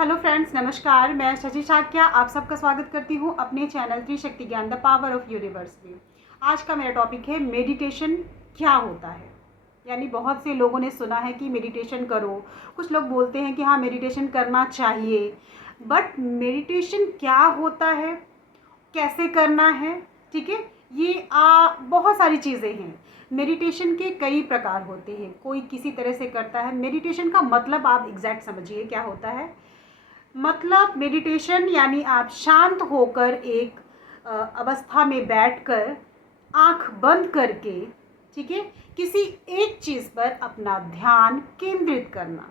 Hello friends, नमस्कार। मैं शशि शाक्या आप सबका स्वागत करती हूँ अपने चैनल त्रिशक्ति ज्ञान द पावर ऑफ यूनिवर्स में। आज का मेरा टॉपिक है मेडिटेशन क्या होता है। यानी बहुत से लोगों ने सुना है कि मेडिटेशन करो, कुछ लोग बोलते हैं कि हाँ मेडिटेशन करना चाहिए, बट मेडिटेशन क्या होता है, कैसे करना है, ठीक है। ये बहुत सारी चीज़ें हैं। मेडिटेशन के कई प्रकार होते हैं, कोई किसी तरह से करता है। मेडिटेशन का मतलब आप एग्जैक्ट समझिए क्या होता है। मतलब मेडिटेशन यानी आप शांत होकर एक अवस्था में बैठकर आंख बंद करके, ठीक है, किसी एक चीज़ पर अपना ध्यान केंद्रित करना।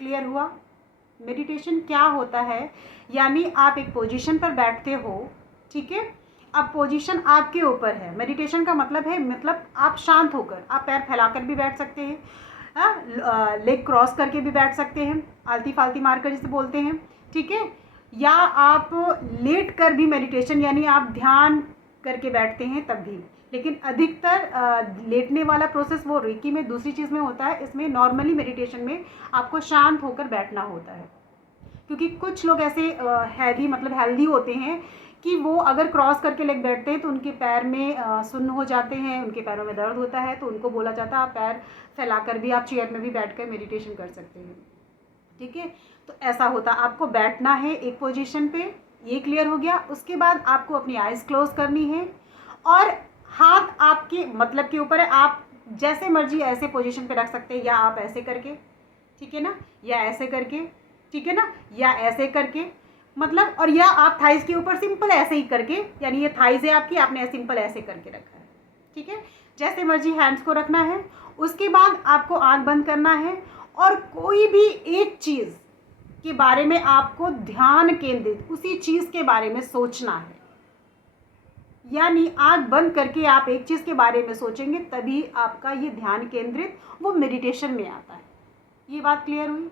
क्लियर हुआ? मेडिटेशन क्या होता है, यानी आप एक पोजीशन पर बैठते हो, ठीक है। अब पोजीशन आपके ऊपर है। मेडिटेशन का मतलब है, मतलब आप शांत होकर, आप पैर फैलाकर भी बैठ सकते हैं, लेग क्रॉस करके भी बैठ सकते हैं, आलती फालती मारकर जिसे बोलते हैं, ठीक है। या आप लेट कर भी मेडिटेशन यानी आप ध्यान करके बैठते हैं तब भी। लेकिन अधिकतर लेटने वाला प्रोसेस वो रेकी में दूसरी चीज़ में होता है। इसमें नॉर्मली मेडिटेशन में आपको शांत होकर बैठना होता है, क्योंकि कुछ लोग ऐसे हैवी मतलब हेल्दी होते हैं कि वो अगर क्रॉस करके लेग बैठते हैं तो उनके पैर में सुन्न हो जाते हैं, उनके पैरों में दर्द होता है, तो उनको बोला जाता है आप पैर फैलाकर भी आप चेयर में भी बैठकर मेडिटेशन कर सकते हैं, ठीक है। तो ऐसा होता, आपको बैठना है एक पोजीशन पे, ये क्लियर हो गया। उसके बाद आपको अपनी आइज़ क्लोज करनी है और हाथ आपके मतलब के ऊपर है। आप जैसे मर्जी ऐसे पोजीशन पे रख सकते हैं, या आप ऐसे करके, ठीक है ना, या ऐसे करके, ठीक है ना, या ऐसे करके, मतलब, और या आप थाइज़ के ऊपर सिंपल ऐसे ही करके, यानी ये थाइज़ है आपकी, आपने सिंपल ऐसे करके रखा है, ठीक है। जैसे मर्जी हैंड्स को रखना है। उसके बाद आपको आंख बंद करना है और कोई भी एक चीज़ के बारे में आपको ध्यान केंद्रित, उसी चीज़ के बारे में सोचना है। यानी आंख बंद करके आप एक चीज़ के बारे में सोचेंगे तभी आपका ये ध्यान केंद्रित वो मेडिटेशन में आता है। ये बात क्लियर हुई?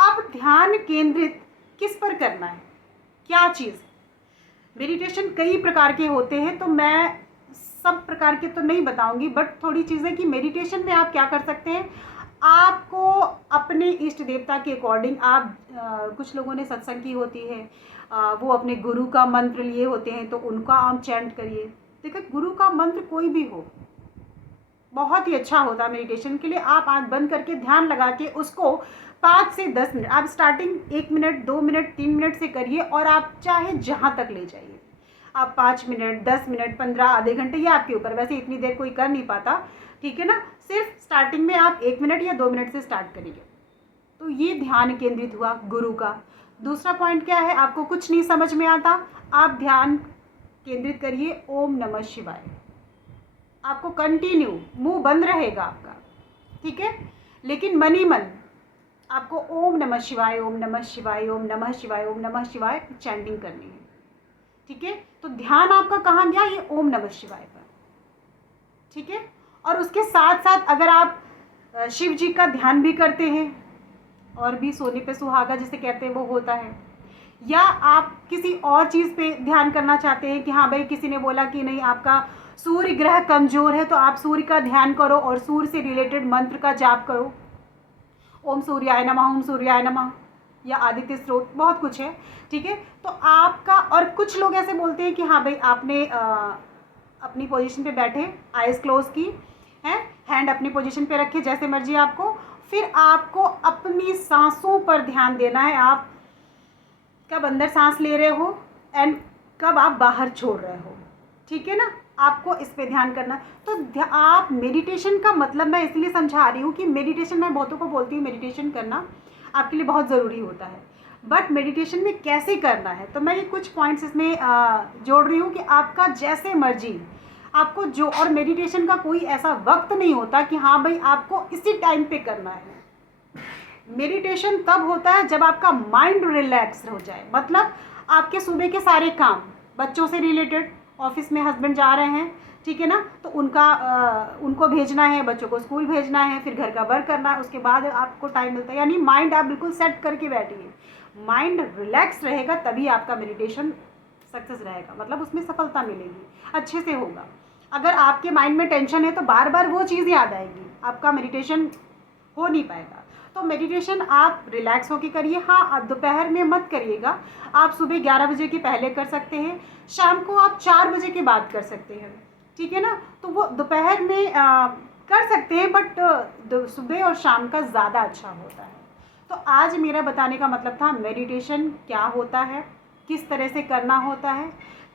अब ध्यान केंद्रित किस पर करना है, क्या चीज़? मेडिटेशन कई प्रकार के होते हैं, तो मैं सब प्रकार के तो नहीं बताऊंगी, बट थोड़ी चीज़ें कि मेडिटेशन में आप क्या कर सकते हैं। आपको अपने इष्ट देवता के अकॉर्डिंग आप कुछ लोगों ने सत्संग की होती है, वो अपने गुरु का मंत्र लिए होते हैं, तो उनका आप चैंट करिए। देखिए, गुरु का मंत्र कोई भी हो बहुत ही अच्छा होता है मेडिटेशन के लिए। आप आंख बंद करके ध्यान लगा के उसको 5 से 10 मिनट, आप स्टार्टिंग 1 मिनट 2 मिनट 3 मिनट से करिए, और आप चाहे जहाँ तक ले जाइए। आप 5 मिनट 10 मिनट 15 आधे घंटे, ये आपके ऊपर, वैसे इतनी देर कोई कर नहीं पाता, ठीक है ना। सिर्फ स्टार्टिंग में आप 1 मिनट या 2 मिनट से स्टार्ट करिए। तो ये ध्यान केंद्रित हुआ गुरु का। दूसरा पॉइंट क्या है, आपको कुछ नहीं समझ में आता, आप ध्यान केंद्रित करिए ओम नमः शिवाय। आपको कंटिन्यू, मुंह बंद रहेगा आपका, ठीक है, लेकिन मन ही मन आपको ओम नमः शिवाय ओम नमः शिवाय ओम नमः शिवाय ओम नमः शिवाय चैंटिंग करनी है, ठीक है। तो ध्यान आपका कहाँ गया, ये ओम नमः शिवाय पर, ठीक है। और उसके साथ साथ अगर आप शिव जी का ध्यान भी करते हैं, और भी सोने पे सुहागा जिसे कहते हैं वो होता है, या आप किसी और चीज़ पे ध्यान करना चाहते हैं कि हाँ भाई किसी ने बोला कि नहीं आपका सूर्य ग्रह कमज़ोर है, तो आप सूर्य का ध्यान करो और सूर्य से रिलेटेड मंत्र का जाप करो, ओम सूर्याय नमः, ओम सूर्याय नमः, या आदित्य स्रोत, बहुत कुछ है, ठीक है। तो आपका, और कुछ लोग ऐसे बोलते हैं कि हाँ भाई आपने अपनी पोजीशन पे बैठे, आइज़ क्लोज की हैं, हैंड अपनी पोजीशन पे रखे, जैसे मर्जी आपको, फिर आपको अपनी सांसों पर ध्यान देना है। आप कब अंदर सांस ले रहे हो एंड कब आप बाहर छोड़ रहे हो, ठीक है ना, आपको इस पे ध्यान करना। तो आप मेडिटेशन का मतलब मैं इसलिए समझा रही हूँ कि मेडिटेशन, मैं बहुतों को बोलती हूँ मेडिटेशन करना आपके लिए बहुत ज़रूरी होता है, बट मेडिटेशन में कैसे करना है, तो मैं ये कुछ पॉइंट्स इसमें जोड़ रही हूँ कि आपका जैसे मर्जी आपको जो, और मेडिटेशन का कोई ऐसा वक्त नहीं होता कि हाँ भाई आपको इसी टाइम पे करना है। मेडिटेशन तब होता है जब आपका माइंड रिलैक्स हो जाए, मतलब आपके सुबह के सारे काम, बच्चों से रिलेटेड, ऑफिस में हस्बैंड जा रहे हैं, ठीक है ना, तो उनको भेजना है, बच्चों को स्कूल भेजना है, फिर घर का वर्क करना है, उसके बाद आपको टाइम मिलता है। यानी माइंड आप बिल्कुल सेट करके बैठिए, माइंड रिलैक्स रहेगा तभी आपका मेडिटेशन सक्सेस रहेगा, मतलब उसमें सफलता मिलेगी, अच्छे से होगा। अगर आपके माइंड में टेंशन है तो बार बार वो चीज़ याद आएगी, आपका मेडिटेशन हो नहीं पाएगा। तो मेडिटेशन आप रिलैक्स होकर करिए। हाँ, आप दोपहर में मत करिएगा, आप सुबह 11 बजे के पहले कर सकते हैं, शाम को आप 4 बजे के बाद कर सकते हैं, ठीक है ना। तो वो दोपहर में कर सकते हैं, बट सुबह और शाम का ज़्यादा अच्छा होता है। तो आज मेरा बताने का मतलब था मेडिटेशन क्या होता है, किस तरह से करना होता है,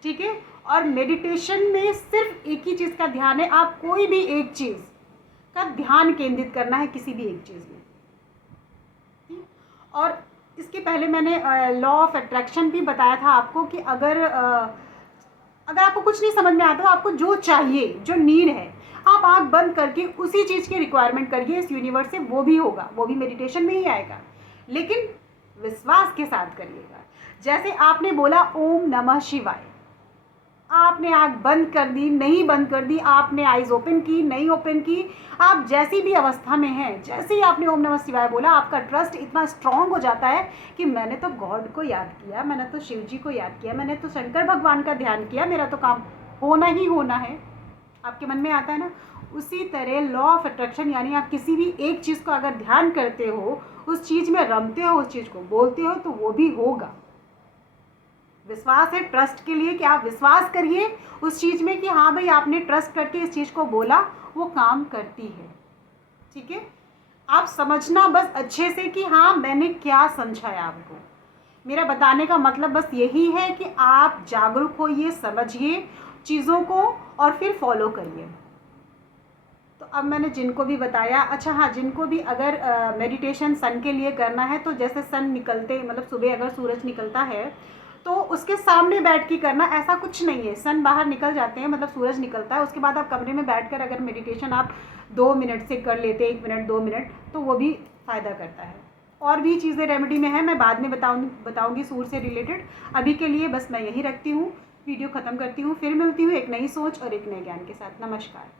ठीक है। और मेडिटेशन में सिर्फ एक ही चीज़ का ध्यान है, आप कोई भी एक चीज़ का ध्यान केंद्रित करना है किसी भी एक चीज़ में। और इसके पहले मैंने लॉ ऑफ अट्रैक्शन भी बताया था आपको कि अगर आपको कुछ नहीं समझ में आता तो आपको जो चाहिए, जो नीड है, आप आंख बंद करके उसी चीज़ की रिक्वायरमेंट करिए इस यूनिवर्स से, वो भी होगा, वो भी मेडिटेशन में ही आएगा, लेकिन विश्वास के साथ करिएगा। जैसे आपने बोला ओम नमः शिवाय, आपने आंख बंद कर दी, नहीं बंद कर दी, आपने आइज ओपन की, नहीं ओपन की, आप जैसी भी अवस्था में हैं, जैसे ही आपने ओम नमः शिवाय बोला, आपका ट्रस्ट इतना स्ट्रांग हो जाता है कि मैंने तो गॉड को याद किया, मैंने तो शिव जी को याद किया, मैंने तो शंकर भगवान का ध्यान किया, मेरा तो काम होना ही होना है, आपके मन में आता है ना। उसी तरह लॉ ऑफ अट्रैक्शन, यानी आप किसी भी एक चीज़ को अगर ध्यान करते हो, उस चीज़ में रमते हो, उस चीज़ को बोलते हो, तो वो भी होगा। विश्वास है ट्रस्ट के लिए कि आप विश्वास करिए उस चीज़ में कि हाँ भाई आपने ट्रस्ट करके इस चीज़ को बोला, वो काम करती है, ठीक है। आप समझना बस अच्छे से कि हाँ मैंने क्या समझा है आपको। मेरा बताने का मतलब बस यही है कि आप जागरूक होइए, समझिए चीज़ों को और फिर फॉलो करिए। तो अब मैंने जिनको भी बताया, अच्छा हाँ, जिनको भी अगर मेडिटेशन सन के लिए करना है, तो जैसे सन निकलते, मतलब सुबह अगर सूरज निकलता है तो उसके सामने बैठ के करना, ऐसा कुछ नहीं है। सन बाहर निकल जाते हैं, मतलब सूरज निकलता है, उसके बाद आप कमरे में बैठकर अगर मेडिटेशन आप 2 मिनट से कर लेते, 1 मिनट 2 मिनट, तो वो भी फ़ायदा करता है। और भी चीज़ें रेमेडी में है, मैं बाद में बताऊँगी सूर से रिलेटेड। अभी के लिए बस मैं यही रखती हूँ, वीडियो ख़त्म करती हूँ, फिर मिलती हूँ एक नई सोच और एक नए ज्ञान के साथ। नमस्कार।